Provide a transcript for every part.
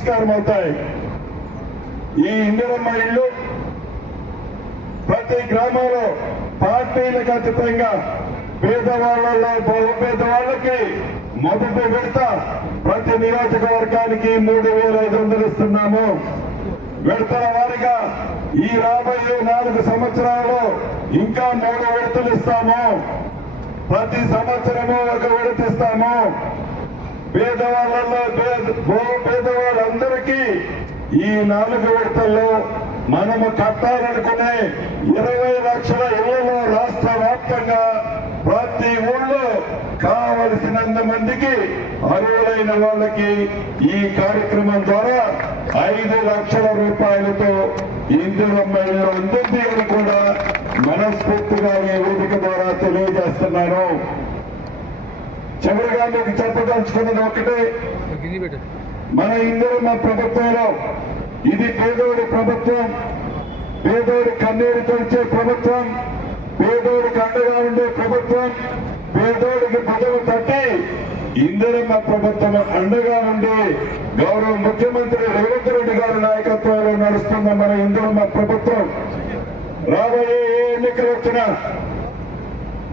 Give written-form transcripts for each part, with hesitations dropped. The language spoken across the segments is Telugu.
పరిష్కారం అవుతాయి. ఈ ఇందిరమ్మ ఇల్లు ప్రతి గ్రామంలో పార్టీలకు అతీతంగా పేదవాళ్లలో బహుపేదవాళ్ళకి మొదటి విడత ప్రతి నియోజకవర్గానికి 3,500 ఇస్తున్నాము. విడతల వారిగా ఈ రాబోయే 4 సంవత్సరాల్లో ఇంకా 3 విడతలు ఇస్తాము. ప్రతి సంవత్సరము ఒక విడత ఇస్తాము. పేదవాళ్లలో పేదవాళ్ళందరికీ ఈ 4 విడతల్లో మనము కట్టాలనుకునే 20 లక్షల ఇళ్లలో రాష్ట్ర వ్యాప్తంగా ప్రతి ఊళ్ళో కావలసినంత మందికి అర్హులైన వాళ్ళకి ఈ కార్యక్రమం ద్వారా 5 లక్షల రూపాయలతో ఇందిరమ్మ ఇల్లు ఉంటుంది అని కూడా మనస్ఫూర్తిగా ఈ వేదిక ద్వారా తెలియజేస్తున్నాను. చివరిగా మీకు చెప్పదలుచుకున్నది ఒకటే, మన ఇందిరమ్మ ప్రభుత్వంలో ఇది పేదోడి ప్రభుత్వం, పేదోడి కన్నీరు తొలిచే ప్రభుత్వం, పేదోడికి అండగా ఉండే ప్రభుత్వం, పేదోడికి భుజము తట్టి ఇందిరమ్మ ప్రభుత్వం అండగా ఉండి గౌరవ ముఖ్యమంత్రి రేవంత్ రెడ్డి గారి నాయకత్వంలో నడుస్తున్న మన ఇందిరమ్మ ప్రభుత్వం రాబోయే ఏ ఎన్నికలు వచ్చినా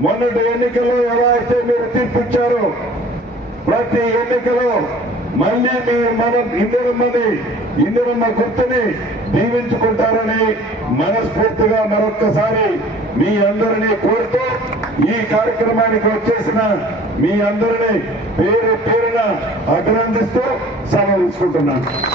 మొన్నటి ఎన్నికల్లో ఎలా అయితే మీరు తీర్పిచ్చారో ప్రతి ఎన్నికలో మళ్ళీ మీరు మన ఇందిరమ్మ గుర్తుని దీవించుకుంటారని మనస్ఫూర్తిగా మరొక్కసారి మీ అందరినీ కోరుతూ ఈ కార్యక్రమానికి వచ్చేసిన మీ అందరినీ పేరు పేరున అభినందిస్తూ సెలవు తీసుకుంటున్నాను.